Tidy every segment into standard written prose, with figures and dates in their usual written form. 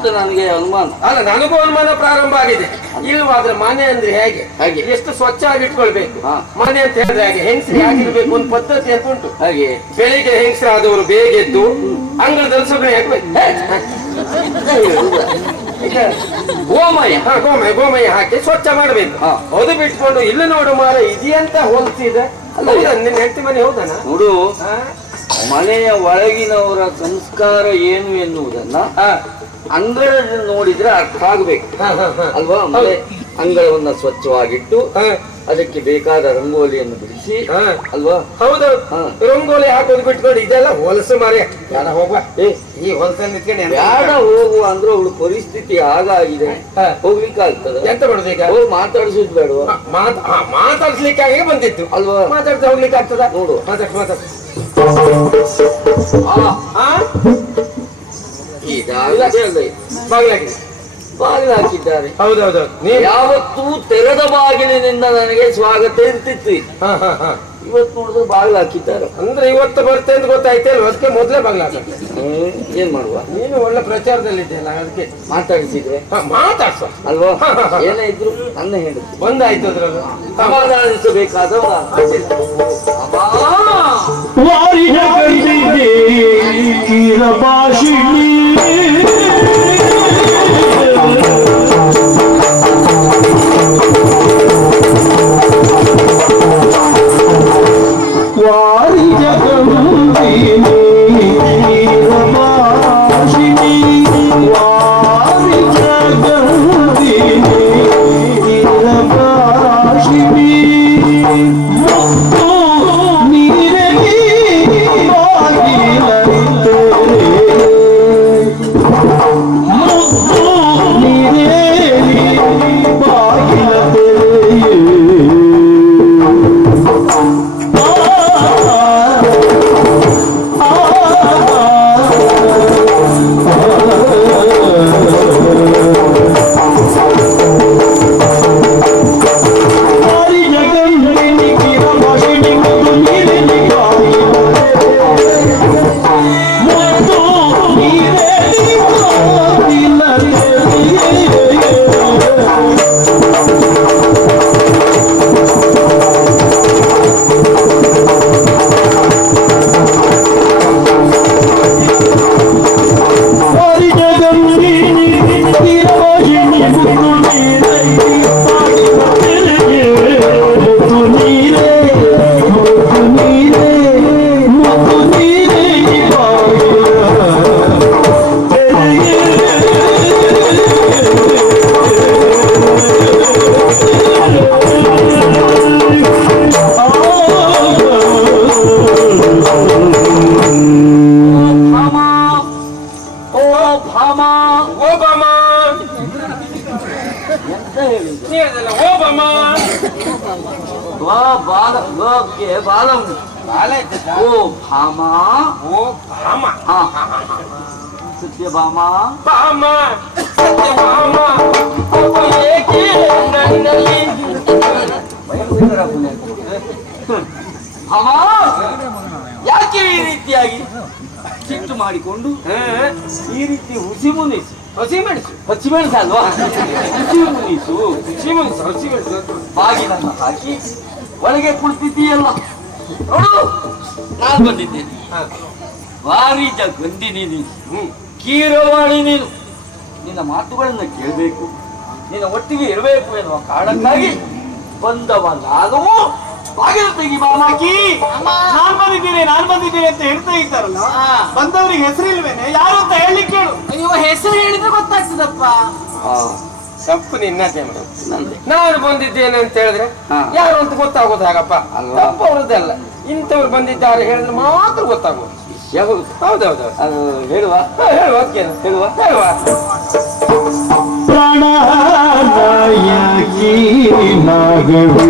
ಅಂತ ನನಗೆ ಅನುಮಾನ. ಅಲ್ಲ, ನನಗೂ ಅನುಮಾನ ಪ್ರಾರಂಭ ಆಗಿದೆ. ಇಲ್ವಾದ್ರೆ ಮನೆ ಅಂದ್ರೆ ಹೇಗೆ ಹಾಗೆ ಎಷ್ಟು ಸ್ವಚ್ಛ ಆಗಿಟ್ಕೊಳ್ಬೇಕು. ಹಾ. ಮನೆ ಅಂತ ಹೇಳಿದ್ರೆ ಹಾಗೆ ಹೆಂಗಸರು ಹೇಗಿರ್ಬೇಕು ಒಂದು ಪದ್ಧತಿ ಅಂತ ಉಂಟು. ಹಾಗೆ ಬೆಳಿಗ್ಗೆ ಹೆಂಗಸರಾದವರು ಬೇಗ ಎದ್ದು ಅಂಗಳದಲ್ಲಿ ಸೊಗಣಿ ಹಾಕ್ಬೇಕು. ಗೋಮಯ ಗೋಮಯ ಹಾಕಿ ಸ್ವಚ್ಛ ಮಾಡ್ಬೇಕು. ಹಾ. ಅದು ಬಿಟ್ಕೊಂಡು ಇಲ್ಲಿ ನೋಡು ಮಾರ ಇದೆಯಂತ ಹೋಲ್ಸಿದೆ. ಹೌದಾ, ನಿನ್ನ ಹೆಂಡತಿ ಮನೆ ಹೌದನ? ನೋಡು, ಮನೆಯ ಒಳಗಿನವರ ಸಂಸ್ಕಾರ ಏನು ಎನ್ನುವುದನ್ನ ಅಂಗಳದಲ್ಲಿ ನೋಡಿದ್ರೆ ಅರ್ಥ ಆಗ್ಬೇಕು ಅಲ್ವಾ? ಮನೆ ಅಂಗಳವನ್ನ ಸ್ವಚ್ಛವಾಗಿಟ್ಟು ಅದಕ್ಕೆ ಬೇಕಾದ ರಂಗೋಲಿಯನ್ನು ಬಿಡಿಸಿ ಅಲ್ವಾ? ಹೌದೌದು, ರಂಗೋಲಿ ಹಾಕೋದು ಬಿಟ್ಕೊಂಡು ಇದೆಲ್ಲ ಹೊಲಸು ಮಾರಿ ಬೇಡ ಹೋಗುವ. ಈ ಹೊಲಸಲ್ಲಿ ನಿಂತ್ಕೊಂಡು ಬೇಡ ಹೋಗುವ ಅಂದ್ರೆ ಅವಳು ಪರಿಸ್ಥಿತಿ ಹಾಗಾಗಿದೆ, ಹೋಗ್ಲಿಕ್ಕೆ ಆಗ್ತದೆ. ಎಂತ ಮಾಡುದು ಈಗ? ಮಾತಾಡಿಸುದು ಬೇಡವಾ? ಮಾತಾಡ್ಸ್ಲಿಕ್ಕೆ ಬಂದಿತ್ತು ಅಲ್ವಾ? ಮಾತಾಡ್ತಾ ಹೋಗ್ಲಿಕ್ಕೆ ಆಗ್ತದ? ನೋಡು, ಮಾತಾಡ್ ಬಾಗಿಲಾಗಿದೆ, ಬಾಗಿಲು ಹಾಕಿದ್ದಾರೆ. ಹೌದೌದು, ಯಾವತ್ತೂ ತೆರೆದ ಬಾಗಿಲಿನಿಂದ ನನಗೆ ಸ್ವಾಗತ ಇರ್ತಿತ್ತು. ಇವತ್ತು ನೋಡಿದ್ರೆ ಬಾಗಿಲು ಹಾಕಿದ್ದಾರೆ. ಅಂದ್ರೆ ಇವತ್ತು ಬರ್ತೇ ಅಂತ ಗೊತ್ತಾಯ್ತೇ ಅಲ್ವ? ಅದಕ್ಕೆ ಮೊದ್ಲೇ ಬಾಗಿಲು ಹಾಕಕ್ಕೆ ಏನ್ ಮಾಡುವ? ನೀನು ಒಳ್ಳೆ ಪ್ರಚಾರದಲ್ಲಿದ್ದೆಲ್ಲ, ಅದಕ್ಕೆ ಮಾತಾಡಿಸಿದ್ರೆ ಮಾತಾಡ್ಸ ಅಲ್ವಾ? ಏನೇ ಇದ್ರು ನನ್ನ ಹೇಳಿ ಬಂದಾಯ್ತು. ಅದ್ರಲ್ಲಿ ಸಮಾಧಾನಿಸಬೇಕಾದ ಸತ್ಯಭಾಮ ಯಾಕೆ ಈ ರೀತಿಯಾಗಿ ಸಿಟ್ಟು ಮಾಡಿಕೊಂಡು ಈ ರೀತಿ ಹಸಿಮೆಣಸು ಅಲ್ವಾ? ಹಸಿಮೆಣಸು ಬಾಗಿಲನ್ನು ಹಾಕಿ ಒಳಗೆ ಕುಳಿತಿದ್ದೀಯಲ್ಲ. ನೋಡು, ನಾನು ಬಂದಿದ್ದೇನೆ. ಭಾರಿ ಗಂದಿ ನೀನು, ಕೀರವಾಣಿ ನೀನು. ನಿನ್ನ ಮಾತುಗಳನ್ನ ಕೇಳಬೇಕು, ನಿನ್ನ ಒಟ್ಟಿಗೆ ಇರಬೇಕು ಎನ್ನುವ ಕಾರಣಕ್ಕಾಗಿ ಬಂದವ ನಾನು. ಬಾಗಿಲು ತೆಗಿ ಬಾಮಾಕಿ. ನಾನ್ ಬಂದಿದ್ದೀನಿ ಅಂತ ಹೇಳ್ತಾ ಇದ್ದಾರಲ್ಲ, ಬಂದವರಿಗೆ ಹೆಸರಿಲ್ವೇನೆ? ಯಾರು ಅಂತ ಹೇಳಲಿಕ್ಕೆ ಹೇಳು. ನೀವು ಹೆಸರು ಹೇಳಿದ್ರೆ ಗೊತ್ತಾಗ್ತದಪ್ಪ. ತಪ್ಪು ನಿನ್ನದೇ. ನಾನು ಬಂದಿದ್ದೇನೆ ಅಂತ ಹೇಳಿದ್ರೆ ಯಾರು ಅಂತ ಗೊತ್ತಾಗೋದು ಹಾಗಪ್ಪ? ತಪ್ಪು ಅವರದ್ದಲ್ಲ. ಇಂಥವ್ರು ಬಂದಿದ್ದಾರೆ ಹೇಳಿದ್ರೆ ಮಾತ್ರ ಗೊತ್ತಾಗೋದು. ಹೌದೌದು, ಅದು ಹೇಳುವ ಪ್ರಾಣನಾಯಕಿ ನಾಗವೇ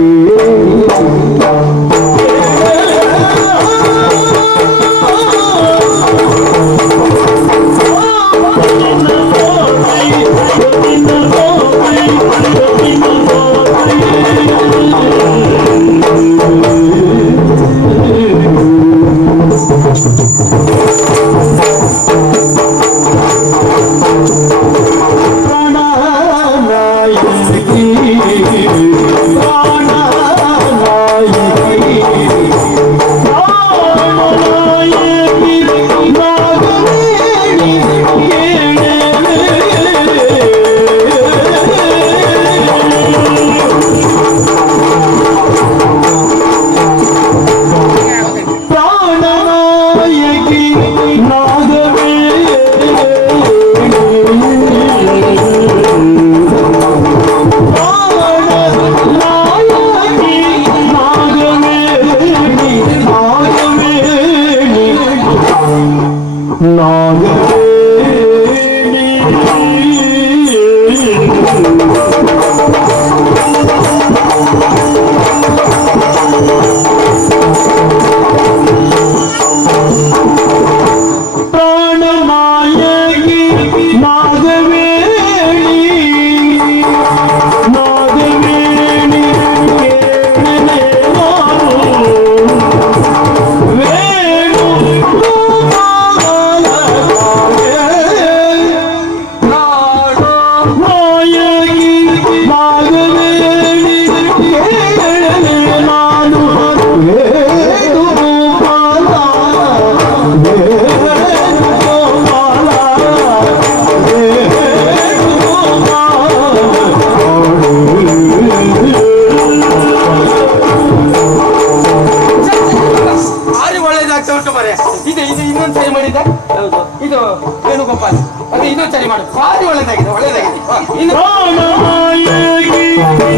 ಭಾರಿ ಒಳ್ಳೇದಾಗಿದೆ ಒಳ್ಳೇದಾಗಿದೆ. ಇನ್ನು ಪ್ರಾಣನಾಯಕಿ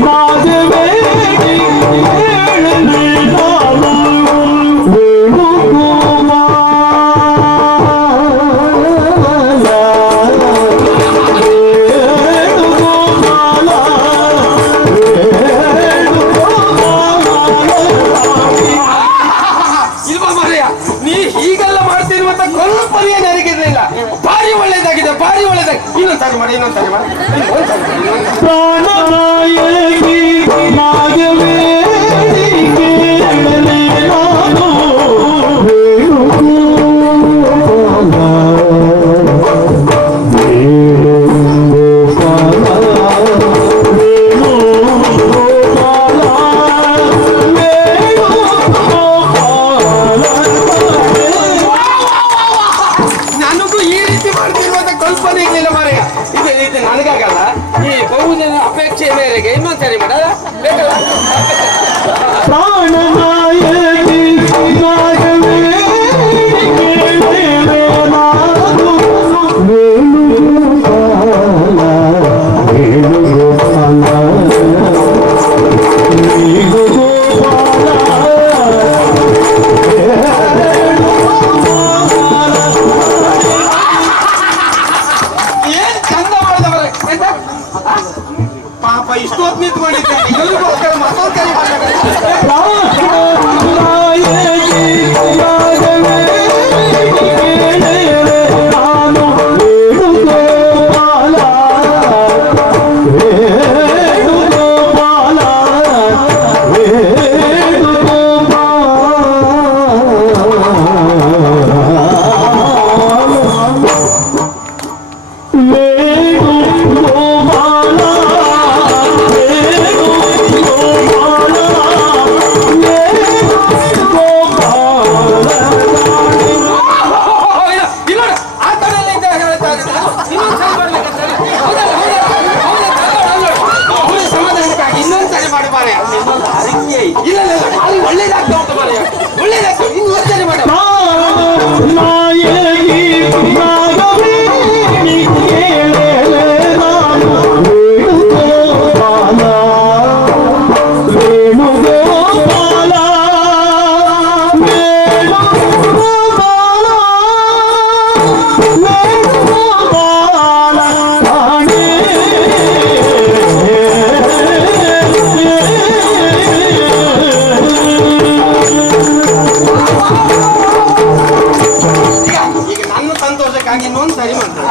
ನಾಗವೇಣಿ ಕೇಳಲೆ ನಾನು ವೇಣುಗೋಪಾಲ ಇಲ್ವಾ ಮಾರಯ್ಯ, ನೀ ಹೀಗೆಲ್ಲ ಮಾಡ್ತಿರುವಂತ ಕಲ್ಪನೆಯೇ ನನಗಿರಲಿಲ್ಲ. ಭಾರಿ ಒಳ್ಳೇದಾಗಿದೆ ಭಾರಿ ಒಳ್ಳೇದಾಗಿದೆ. ಇನ್ನೊಂದ್ಸಾರಿ ಮಾಡಿ ಇನ್ನೊಂದ್ಸಾರಿ ಮಾಡಿ ಪ್ರಾಣನಾಯಕಿ ನಾಗವೇಣಿ ಕೇಳಲೆ ನಾನು ನನಗೂ ಈ ರೀತಿ ಮಾಡ್ತಿರುವಂತ ಕಲ್ಪನೆ ಇರಲಿಲ್ಲ ಮಾರಯ್ಯ. ಇದು ನನಗಾಗಲ್ಲ. ಈ ಬಹುಜನ ಅಪೇಕ್ಷೆ ಮೇರೆಗೆ ಇನ್ನೊಂದ್ಸರಿ ಮಾಡ ಬೇಕಲ್ಲ. ಪ್ರಾಣನಾಯಕಿ ನಾಗವೇಣಿ ಕೇಳಲೆ ನಾನು ವೇಣುಗೋಪಾಲ ವೇಣುಗೋಪಾಲ ಏನ್ ಚಂದ ಮಾಡಿದವರ ಪಾಪ ಇಷ್ಟೊತ್ತು ನಿಂತ್ಕೊಂಡಿದ್ದೆ ಎಲ್ಲಿಗೋಸ್ಕರ ಮತ್ತೊಂದು ಕರಿ ಇನ್ನೊಂದ್ಸರಿ ಮಾಡಿ ಮಾರಯ್ಯ. ಇಲ್ಲ ಭಾರಿ ಒಳ್ಳೇದಾಗ್ತಾ ಉಂಟು ಮಾರಯ್ಯ, ಒಳ್ಳೇದಾಗ್ತಾ ಇನ್ನೊಂದ್ಸರಿ ಮಾಡಿ. ನಾಯಕಿ ನಾಗವೇಣಿ ಕೇಳಲೆ ನಾನು ವೇಣುಗೋಪಾಲ ವೇಣುಗೋಪಾಲ ವೇಣುಗೋಪಾಲ ವೇಣುಗೋಪಾಲ ರಾಣಿ ಈಗ ನನ್ನ ಸಂತೋಷಕ್ಕಾಗಿ ಇನ್ನೊಂದ್ಸರಿ ಮಾಡ್ತಾರೆ.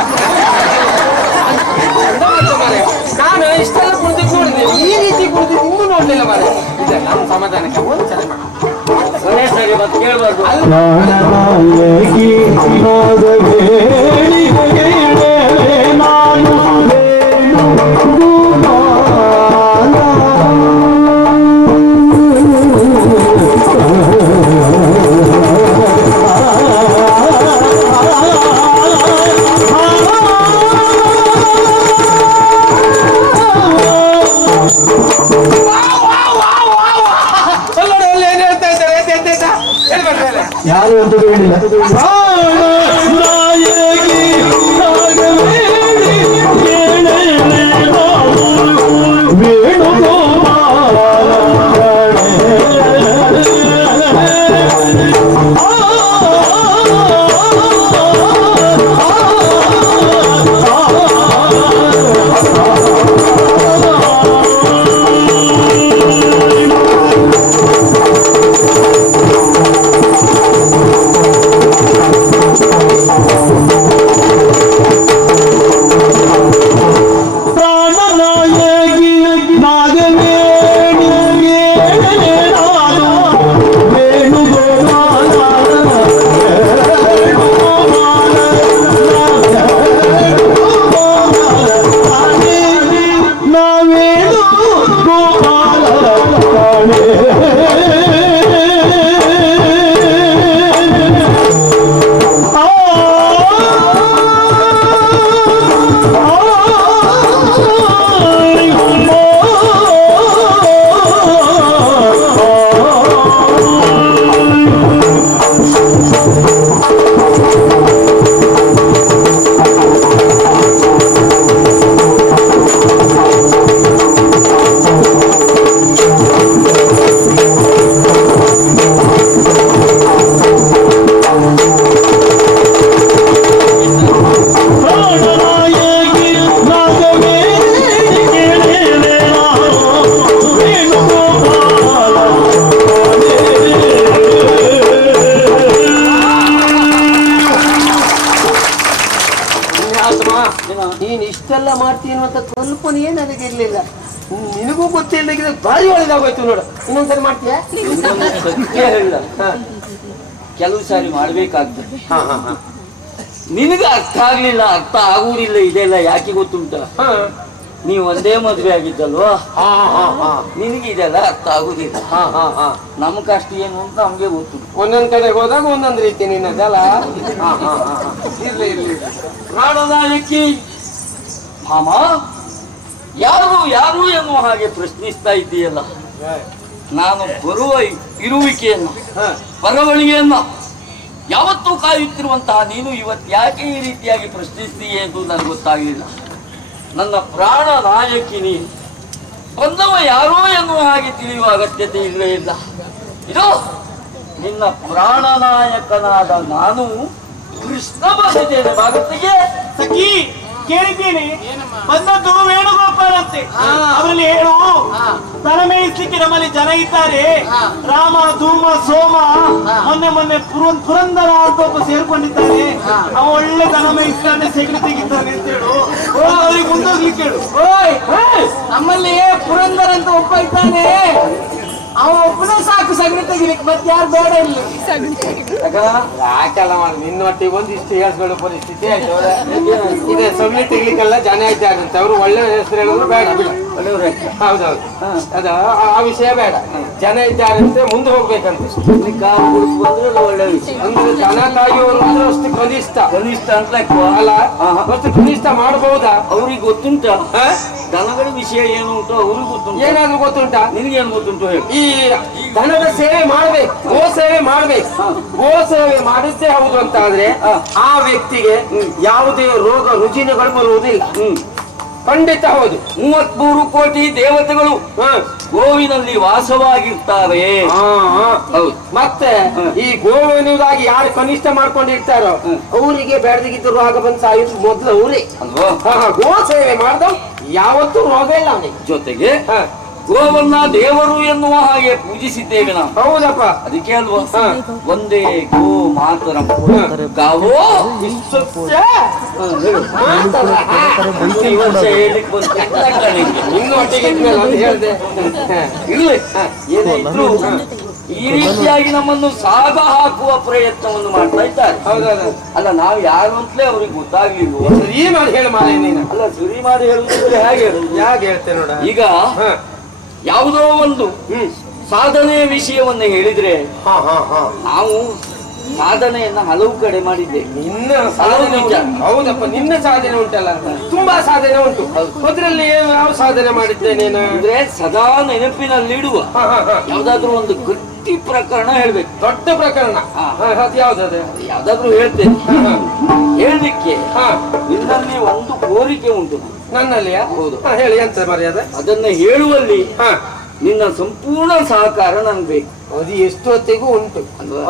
ನಾನು ಇಷ್ಟೆಲ್ಲ ಕುಳಿತು ನೋಡಿದ್ದೇನೆ, ಈ ರೀತಿ ಕುಳಿತು ಇನ್ನೂ ನೋಡ್ಲಿಲ್ಲ ಮಾರೆ. ಇದೆ ನನ್ನ ಸಮಾಧಾನಕ್ಕೆ ಒಂದ್ಸರಿ ಮಾಡಿ. ಕೊನೆ ಸರಿ ಮತ್ತೆ ಕೇಳ್ಬಾರ್ದು. ಪ್ರಾಣನಾಯಕಿ ನಾಗವೇಣಿ ಕೇಳಲೆ ನಾನು ವೇಣುಗೋಪಾಲ ಅಲ್ಲೋಡು ಅಲ್ಲಿ ಏನ್ ಹೇಳ್ತಾ ಇದ್ದಾರೆ ಹೇಳ್ಬೇಡ್ರಿ. ಯಾರು ಅಂತ ಹೇಳಿಲ್ಲ. ಪ್ರಾಣನಾಯಕಿ ನೀನ್ ಇಷ್ಟೆಲ್ಲ ಮಾಡ್ತೀನಿ ಅಂತ ಕಲ್ಪನೆಯೇ ನನಗಿರ್ಲಿಲ್ಲ. ನಿನಗೂ ಗೊತ್ತಿಲ್ಲ, ಭಾರಿ ಒಳ್ಳೇದಾಗೋಯ್ತು ನೋಡು. ಇನ್ನೊಂದ್ಸರಿ ಮಾಡ್ತೀಯಾ? ಸತ್ಯ ಹೇಳ, ಕೆಲವು ಸಾರಿ ಮಾಡ್ಬೇಕಾಗ್ತದೆ. ನಿನಗೆ ಅರ್ಥ ಆಗ್ಲಿಲ್ಲ, ಅರ್ಥ ಆಗುವುದಿಲ್ಲ, ಇದೆಲ್ಲ ಯಾಕೆ ಗೊತ್ತುಂಟ? ನೀವು ಒಂದೇ ಮದುವೆ ಆಗಿದ್ದಲ್ವಾ, ನಿನಗೆ ಇದೆಲ್ಲ ಅರ್ಥ ಆಗುದಿಲ್ಲ. ನಮ್ ಕಷ್ಟ ಏನು ಅಂತ ನಮ್ಗೆ ಗೊತ್ತು. ಒಂದೊಂದ್ ಕಡೆ ಹೋದಾಗ ಒಂದೊಂದ್ ರೀತಿ ನಿನ್ನದಲ್ಲ. ಇರ್ಲಿ ಇರ್ಲಿ. ಪ್ರಾಣನಾಯಕಿ ಮಾಮ, ಯಾರು ಯಾರು ಎನ್ನುವ ಹಾಗೆ ಪ್ರಶ್ನಿಸ್ತಾ ಇದ್ದೀಯಲ್ಲ. ನಾನು ಬರುವ ಇರುವಿಕೆಯನ್ನ, ಬರವಣಿಗೆಯನ್ನ ಯಾವತ್ತೂ ಕಾಯುತ್ತಿರುವಂತಹ ನೀನು ಇವತ್ತು ಯಾಕೆ ಈ ರೀತಿಯಾಗಿ ಪ್ರಶ್ನಿಸ್ತೀಯೇ ಎಂದು ನನಗೆ ಗೊತ್ತಾಗಲಿಲ್ಲ. ನನ್ನ ಪ್ರಾಣ ನಾಯಕಿ ನೀನು, ಬಂದವ ಯಾರೋ ಎನ್ನುವ ಹಾಗೆ ತಿಳಿಯುವ ಅಗತ್ಯತೆ ಇಲ್ಲವೇ ಇಲ್ಲ. ಇದು ನಿನ್ನ ಪ್ರಾಣನಾಯಕನಾದ ನಾನು ಕೃಷ್ಣ ಬಂದಿದ್ದೇನೆ ಭಾಗತ್ತಿಗೆ. ಸಖಿ ಕೇಳಿದ್ದೇನೆ, ಬಂದದ್ದು ವೇಣುಗೋಪಾಲ್ ಅಂತೆ. ಅವರಲ್ಲಿ ಹೇಳು, ದನ ಮೇಯಿಸ್ಲಿಕ್ಕೆ ನಮ್ಮಲ್ಲಿ ಜನ ಇದ್ದಾರೆ. ರಾಮ, ಧೂಮ, ಸೋಮ, ಮೊನ್ನೆ ಪುರಂದರ ಅಂತ ಒಬ್ಬ ಸೇರ್ಕೊಂಡಿದ್ದಾನೆ. ಅವ ಒಳ್ಳೆ ದನ ಮೇಯಿಸ್ತಾನೆ, ಸೆಗಣಿ ತೆಗಿತಾನೆ ಅಂತ ಹೇಳು. ಅವ್ರಿಗೆ ಮುಂದೋಗ್ಲಿಕ್ಕೆ ಹೇಳು. ನಮ್ಮಲ್ಲಿ ಪುರಂದರ ಅಂತ ಒಬ್ಬ ಇದ್ದಾನೆ, ಅವ ಒಬ್ಬನೇ ಸಾಕು ಸಗಣಿ ತೆಗಿಲಿಕ್ಕೆ, ಮತ್ತೆ ಯಾರು ಬೇಡ ಇಲ್ಲ. ಯಾಕೆಲ್ಲ ಮಾಡಿ ನಿನ್ನೊಟ್ಟಿಗೆ ಒಂದು ಇಷ್ಟು ಹೇಳ್ಕೊಳ್ಳೋ ಪರಿಸ್ಥಿತಿ ಆಯ್ತು. ಇದೆ ಸೊಳ್ಳೆ ತೆಗಿಲಿಕ್ಕೆಲ್ಲ ಜನ ಇದ್ದಾರಂತೆ. ಅವರು ಒಳ್ಳೆ ಹೆಸರು ಹೇಳಿದ್ರು ಬೇಡ, ಬಿಡ. ಹೌದೌದು, ಅದ ಆ ವಿಷಯ ಬೇಡ. ಜನ ಇದ್ದಾರಂತೆ, ಮುಂದೆ ಹೋಗ್ಬೇಕಂತ. ಒಳ್ಳೆ ವಿಷಯ ಅಂದ್ರೆ ಜನ ಕಾಯುವವರು ಅಂದ್ರೆ ಅಷ್ಟು ಕನಿಷ್ಠ ಕನಿಷ್ಠ ಅಂತ ಅಲ್ಲ, ಅಷ್ಟು ಕನಿಷ್ಠ ಮಾಡಬಹುದಾ? ಅವ್ರಿಗೆ ಗೊತ್ತುಂಟ ದನಗಳ ವಿಷಯ ಏನು ಉಂಟು, ಅವ್ರಿಗೆ ಗೊತ್ತುಂಟು. ಏನಾದ್ರೂ ಗೊತ್ತುಂಟಾ? ನಿನಗೇನು ಗೊತ್ತುಂಟು ಹೇಳಿ. ಈ ದನದ ಸೇವೆ ಮಾಡ್ಬೇಕು, ಗೋ ಸೇವೆ ಮಾಡ್ಬೇಕು. ಗೋ ಸೇವೆ ಮಾಡಿದ್ದೇ ಹೌದು ಅಂತ ಆದ್ರೆ ಆ ವ್ಯಕ್ತಿಗೆ ಯಾವುದೇ ರೋಗ ರುಜಿನಗಳು ಬರುವುದಿಲ್ಲ. ಖಂಡಿತ ಹೌದು. 33 ಕೋಟಿ ದೇವತೆಗಳು ಗೋವಿನಲ್ಲಿ ವಾಸವಾಗಿರ್ತಾರೆ. ಹೌದು. ಮತ್ತೆ ಈ ಗೋವಿನದಾಗಿ ಯಾರು ಕನಿಷ್ಠ ಮಾಡ್ಕೊಂಡಿರ್ತಾರೋ ಅವರಿಗೆ ಬೇಡದಿಗಿದ್ದು ರೋಗ ಬಂದು ಸಾಯುದು ಮೊದ್ಲು ಅವರೇ ಅಲ್ವಾ? ಗೋ ಸೇವೆ ಮಾಡ್ದವ್ ಯಾವತ್ತೂ ರೋಗ ಇಲ್ಲ ಅವನಿಗೆ. ಜೊತೆಗೆ ಗೋವನ್ನ ದೇವರು ಎನ್ನುವ ಹಾಗೆ ಪೂಜಿಸಿದ್ದೇವೆ ನಾವು. ಹೌದಪ್ಪ, ಅದಕ್ಕೆ ಅಲ್ವಾ ಒಂದೇ ಗೋ ಮಾತರ ಗಾವೋ ಈ ವರ್ಷ ಹೇಳಿಕ್ ಇನ್ನು ಒಟ್ಟಿಗೆ ಇದ್ಮೇಲೆ ಅಂತ ಹೇಳ್ದೆ. ಇರ್ಲಿ, ಏನೇ ಇದ್ರು ಈ ರೀತಿಯಾಗಿ ನಮ್ಮನ್ನು ಸಾಗ ಹಾಕುವ ಪ್ರಯತ್ನವನ್ನು ಮಾಡ್ತಾ ಇದ್ದಾರೆ. ಹೌದೌದು. ಅಲ್ಲ, ನಾವು ಯಾರು ಅಂತಲೇ ಅವ್ರಿಗೆ ಗೊತ್ತಾಗ್ಲಿಲ್ಲ. ಸರಿ ಮಾಡಿ ಹೇಳಿ ಮಾರ ನೀನು. ಅಲ್ಲ, ಸುರಿ ಮಾಡಿ ಹೇಳುವುದಿದ್ರೆ ಹೇಗೆ ಹೇಳುದು? ಯಾಕೆ ಹೇಳ್ತೇನೆ ನೋಡ. ಈಗ ಯಾವುದೋ ಒಂದು ಸಾಧನೆಯ ವಿಷಯವನ್ನ ಹೇಳಿದ್ರೆ ನಾವು ಸಾಧನೆಯನ್ನ ಹಲವು ಕಡೆ ಮಾಡಿದ್ದೇವೆ. ನಿನ್ನ ಸಾಧನೆ ಹೌದಪ್ಪ, ನಿನ್ನ ಸಾಧನೆ ಉಂಟಲ್ಲ, ತುಂಬಾ ಸಾಧನೆ ಉಂಟು. ಅದ್ರಲ್ಲಿ ಯಾವ ಸಾಧನೆ ಮಾಡಿದ್ದೇನೆ ಅಂದ್ರೆ ಸದಾ ನೆನಪಿನಲ್ಲಿಡುವ ಯಾವ್ದಾದ್ರು ಒಂದು ಗಟ್ಟಿ ಪ್ರಕರಣ ಹೇಳ್ಬೇಕು. ದೊಡ್ಡ ಪ್ರಕರಣ ಅದು ಯಾವ್ದಾದ್ರೆ ಯಾವ್ದಾದ್ರು ಹೇಳ್ತೇನೆ. ಹೇಳಲಿಕ್ಕೆ ನಿನ್ನಲ್ಲಿ ಒಂದು ಕೋರಿಕೆ ಉಂಟು. ನನ್ನಲ್ಲಿ? ಹೌದು. ಹೇಳಿ, ಎಂತ ಮರ್ಯಾದೆ? ಅದನ್ನ ಹೇಳುವಲ್ಲಿ ನಿನ್ನ ಸಂಪೂರ್ಣ ಸಹಕಾರ ನನ್ಗೆ ಬೇಕು. ಅದು ಎಷ್ಟು ಹೊತ್ತಿಗೂ ಉಂಟು.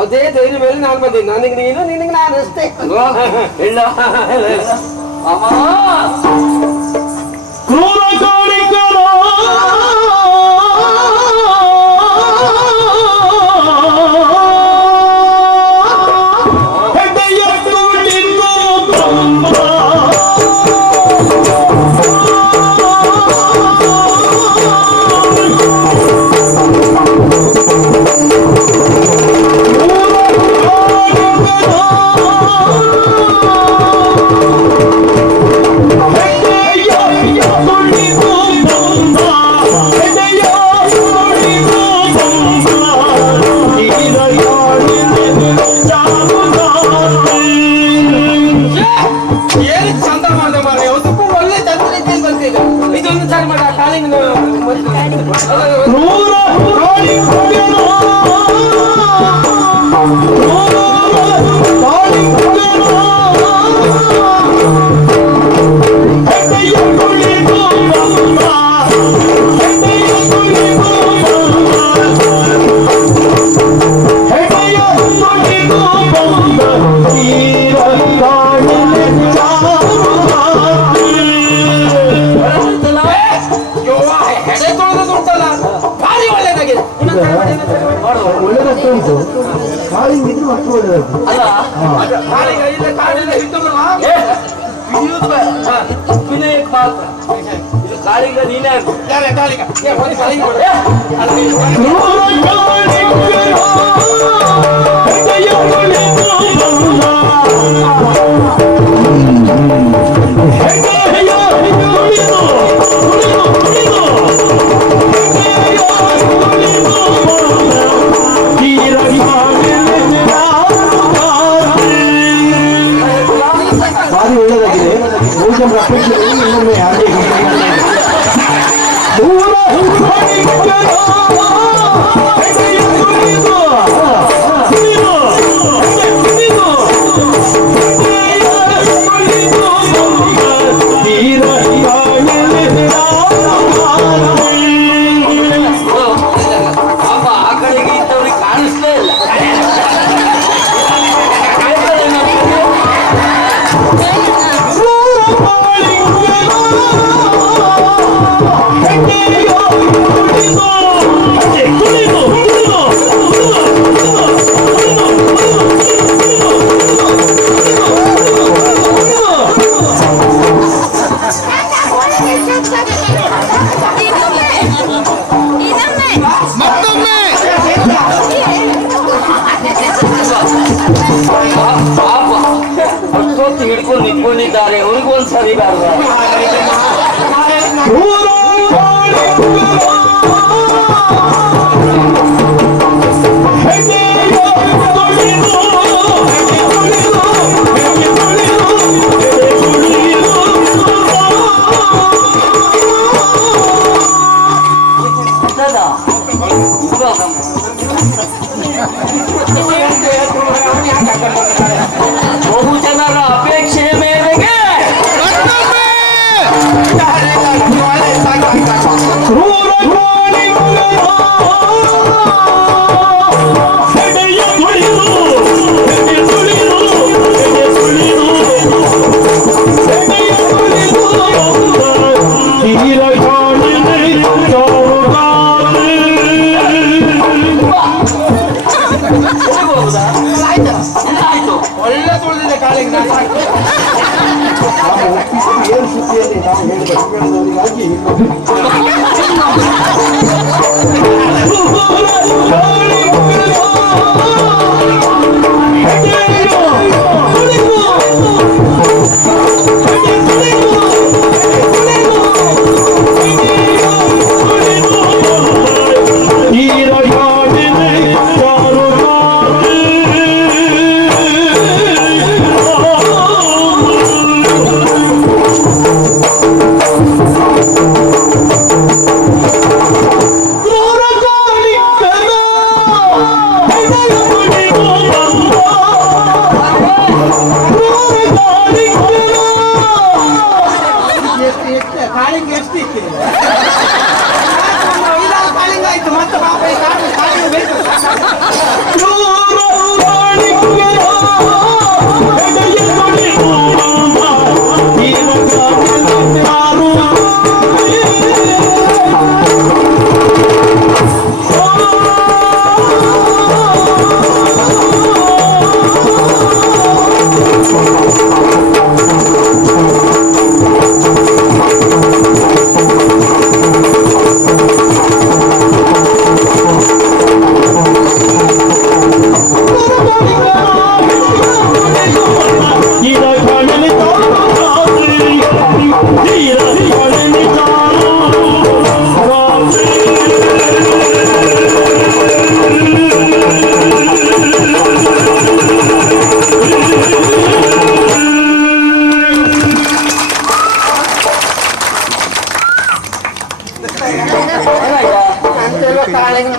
ಅದೇ ಧೈರ್ಯ ಮೇಲೆ ನಾನು ಬಂದಿದ್ದೆ. ನನಗೆ ನೀನು, ನಿನಗೆ ನಾನು ಅಷ್ಟೇ. ಅಲ್ವಾ? ಹೇಳ ಕ್ರೂರ ಕಾಳಿಕರ ಹಿಡಿಯುದು ಬೇಡ. ಅಭಿನಯಕ್ಕೆ ಮಾತ್ರ. ಇದು ಕಾಳಿಂಗ ನೀನೇ ಹಾಕು. ಕಾಳಿಗ ಏ ಒಂದು ಕಾಳಿಂಗ ಕೊಡು. ಭಾರಿ ಒಳ್ಳೆದಾಗಿದೆ. ಬಹುಜನರ ಅಪೇಕ್ಷೆ ಇನ್ನೊಮ್ಮೆ ಹಾಗೆ ಪಾಪ ಆ ಕಡೆಗೆ ಇದ್ದವ್ರಿಗೆ ಕಾಣಿಸ್ಲೇ ಇಲ್ಲ. ಪಾಪ ಅಷ್ಟೊತ್ತು ಹಿಡ್ಕೊಂಡು ನಿಂತ್ಕೊಂಡಿದ್ದಾರೆ. ಅವ್ರಿಗೊಂದ್ಸರಿ ಬಾರ್ದ. ಬಹು ಜನರ ಅಪೇಕ್ಷೆಯ ಮೇರೆಗೆ ಒಳ್ಳೆ ತುಳಿದಿದೆ ಕಾಳಿಂಗ. ಏನು ಸುದ್ದಿಯಲ್ಲಿ ನಾವು ಹೇಳಬೇಕಾಗಿ ಕಾಳಿಂಗ ಎಷ್ಟು ಇತ್ತು? ಕಾಳಿಂಗ ಆಯ್ತು ಮತ್ತೆ ಪಾಪ ಈ ಕಾಳಿಂಗ ಬೇಕು.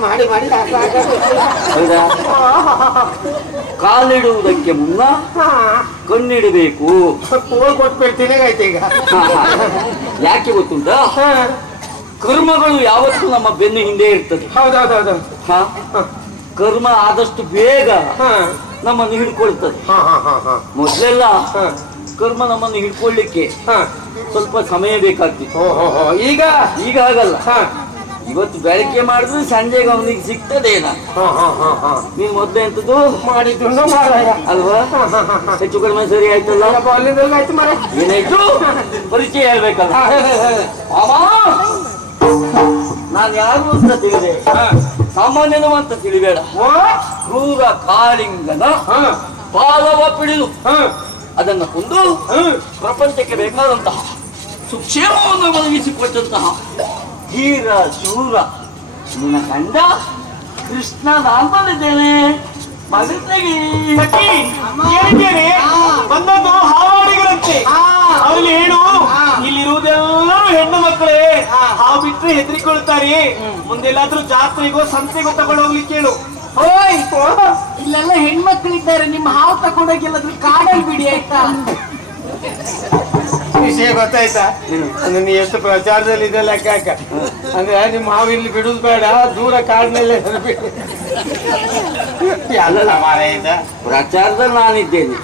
ಮಾಡಿ ಮಾಡಿ ಹೌದಾ? ಕಾಲಿಡುವುದಕ್ಕೆ ಮುನ್ನ ಕಣ್ಣಿಡಬೇಕು. ಕೊಟ್ಬಿಡ್ತೀನಿ ಆಯ್ತು ಈಗ. ಯಾಕೆ ಗೊತ್ತುಂಟ? ಕರ್ಮಗಳು ಯಾವತ್ತೂ ನಮ್ಮ ಬೆನ್ನು ಹಿಂದೆ ಇರ್ತದೆ. ಹೌದೌದೌದು. ಕರ್ಮ ಆದಷ್ಟು ಬೇಗ ನಮ್ಮನ್ನು ಹಿಡ್ಕೊಳ್ತದೆ. ಮೊದಲೆಲ್ಲ ಕರ್ಮ ನಮ್ಮನ್ನು ಹಿಡ್ಕೊಳ್ಳಿಕ್ಕೆ ಸ್ವಲ್ಪ ಸಮಯ ಬೇಕಾಗ್ತಿತ್ತು. ಈಗ ಈಗ ಆಗಲ್ಲ. ಇವತ್ತು ಬೆಳಗ್ಗೆ ಮಾಡಿದ್ರೆ ಸಂಜೆಗೆ ಅವನಿಗೆ ಸಿಗ್ತದೇನ. ನೀನ್ ಮೊದ್ಲು ಎಂತದ್ದು ಮಾಡಿದ್ದು ಮಾರಾಯ ಅಲ್ವಾ? ಹೆಚ್ಚು ಕಡಿಮೆ ಸರಿ ಆಯ್ತಲ್ಲ. ಅಲ್ಲಿಂದ ಆಯ್ತು ಮಾರಾಯ. ಏನಾಯ್ತು? ಪರಿಚಯ ಹೇಳ್ಬೇಕಲ್ಲ. ನಾನು ಯಾರು ಅಂತ ತಿಳಿದೆ, ಸಾಮಾನ್ಯನು ಅಂತ ತಿಳಿಬೇಡ. ಕ್ರೂರ ಕಾಳಿಂಗನ ಪಾದವ ಪಿಡಿದು ಅದನ್ನು ಕೊಂದು ಪ್ರಪಂಚಕ್ಕೆ ಬೇಕಾದಂತಹ ಸುಕ್ಷೇಮವನ್ನು ಒದಗಿಸಿಕೊಟ್ಟಂತಹ ಧೀರ ಶೂರ ನಿನ್ನ ಗಂಡ ಕೃಷ್ಣ ನಾನು ಬಂದಿದ್ದೇನೆ. ಮಗನಿಗೆ ಕೇಳಿದ್ದೇನೆ ಬಂದದ್ದು ಹಾವಾಡಿಗರಂತೆ. ಅವರಲ್ಲಿ ಹೇಳು, ಇಲ್ಲಿರುವುದೆಲ್ಲರೂ ಹೆಣ್ಣು ಮಕ್ಕಳೇ, ಹಾವು ಬಿಟ್ಟರೆ ಹೆದರಿಕೊಳ್ತಾರೆ. ಮುಂದೆಲ್ಲಾದ್ರೂ ಜಾತ್ರೆಗೋ ಸಂತೆಗೋ ತಗೊಂಡು ಹೋಗ್ಲಿಕ್ಕೆ ಹೇಳು. ಓಯ್ ಇಲ್ಲೆಲ್ಲ ಹೆಣ್ಮಕ್ಳಿದ್ದಾರೆ, ನಿಮ್ಮ ಹಾವು ತಕೊಂಡೋಗಿ ಎಲ್ಲಾದ್ರೂ ಕಾಡಲ್ಲಿ ಬಿಡಿ ಆಯ್ತಾ? ವಿಷಯ ಗೊತ್ತಾಯ್ತಾ? ಅಂದ್ರೆ ಎಷ್ಟು ಪ್ರಚಾರದಲ್ಲಿ ಇದೆ ಲೆಕ್ಕ ಹಾಕ. ಅಂದ್ರೆ ನಿಮ್ಮ ಹಾವು ಇಲ್ಲಿ ಬಿಡುದು ಬೇಡ, ದೂರ ಕಾಡಿನಲ್ಲೇ ಎಲ್ಲ ಮಾರಾಯ. ಪ್ರಚಾರದಲ್ಲಿ ನಾನಿದ್ದೇನೆ,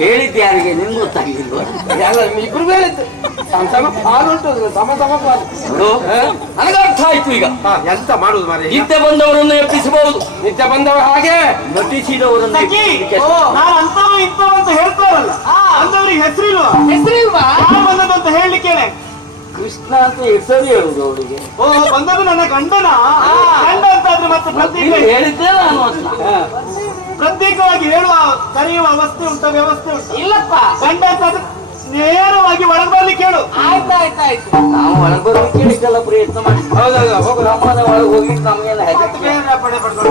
ಹೇಳಿದ್ದು ಯಾರಿಗೆ ನಿಮ್ಗೆ ಗೊತ್ತಾಗಿಲ್ವ? ಎಲ್ಲ ಇಬ್ರು ಬೇರೆ ಸಮ ಸಮ ಪಾಲು ಉಂಟು, ಸಮ ಸಮ ಪಾಲು. ನನಗೆ ಅರ್ಥ ಆಯ್ತು ಈಗ. ಎಂತ ಮಾಡುದು ಮಾರಾಯ? ನಿತ್ಯ ಬಂದವರನ್ನು ಎಬ್ಬಿಸಬಹುದು, ನಿತ್ಯ ಬಂದವ ಹಾಗೆ ನಟಿಸಿದವರನ್ನು ನಾನು ಅಂತವ ಇಂಥವ ಅಂತ ಹೇಳ್ತಾರಲ್ಲ, ಅಂತವ್ರಿಗೆ ಹೆಸರಿಲ್ವಾ? ಹೆಸರಿಲ್ವಾ? ಯಾರು ಬಂದದಂತ ಹೇಳಲಿಕ್ಕೇನೆ. ಕೃಷ್ಣ ಅಂತ ಹೆಸರು ಹೇಳುದು ಅವಳಿಗೆ. ಓ ಬಂದದ್ದು ನನ್ನ ಗಂಡನ ಗಂಡ ಅಂತಾದ್ರೆ ಮತ್ತೆ ಪ್ರತ್ಯೇಕ ಹೇಳಿದ್ದೆ ನಾನು ಅಂತ. ಪ್ರತ್ಯೇಕವಾಗಿ ಹೇಳುವ ಕರೆಯುವ ಅವಸ್ಥೆ ಉಂಟ, ವ್ಯವಸ್ಥೆ ಉಂಟು? ಇಲ್ಲಪ್ಪ, ಗಂಡ ಅಂತಾದ್ರೆ ನೇರವಾಗಿ ಒಳಗೆ ಬರ್ಲಿಕ್ಕೆ ಹೇಳು. ಆಯ್ತಾಯ್ತಾಯ್ತು. ನಾವು ಒಳಗೆ ಬರೋದಕ್ಕೆ ಹೇಳಿದ್ದೆಲ್ಲ ಪ್ರಯತ್ನ ಮಾಡಿ. ಹೌದೌದು ಹೋಗುದು. ನಮ್ಮನೆ ಒಳಗೆ ಹೋಗಿ ನಮ್ಗೇನು ಮತ್ತೆ ಬೇರೆ ಪಡೆ ಪಡ್ಕೊಂಡು